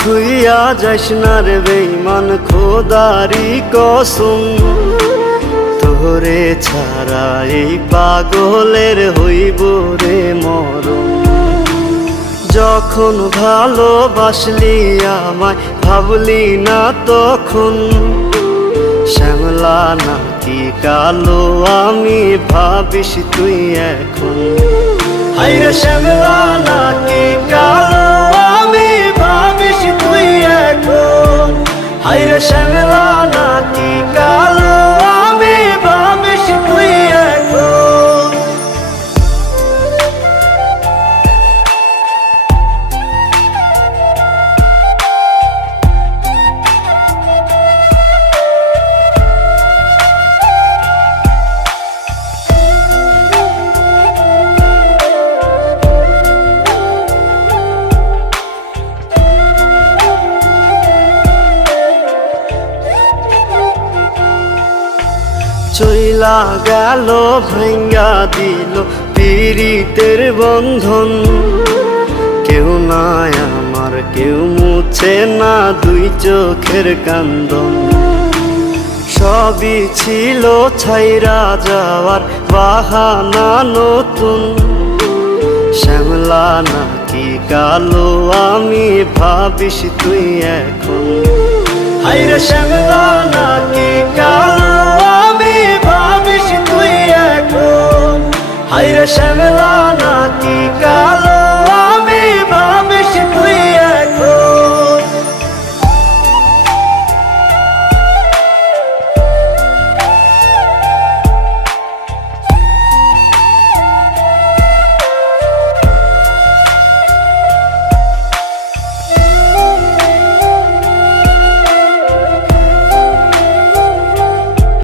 থুইয়া যাইস না রে বেঈমান খোদারি কসম, তোরে ছাড়া এই পাগলের হইব রে মরণ। যখন ভালোবাসলি আমায় ভাবলি না তখন, শ্যামলা নাকি কালো আমি ভাবিস তুই এখন। হায়রে শ্যামলা নাকি কালো আমি ভাবিস তুই এখন। হায়রে শ্যামলা নাকি কালো আমি ভাবিস তুই এখন। চইলা গেল ভাঙ্গা দিল পীড়িতের বন্ধন, কেউ নাই আমার কেউ মুছে না দুই চোখের কান্দন। সবই ছিল ছাইরা যাওয়ার বাহানা নতুন, শ্যামলা নাকি কালো আমি ভাবিস তুই এখন। হায়রে শ্যামলা নাকি কালো আমি ভাবিস তুই এখন। হায়রে শ্যামলা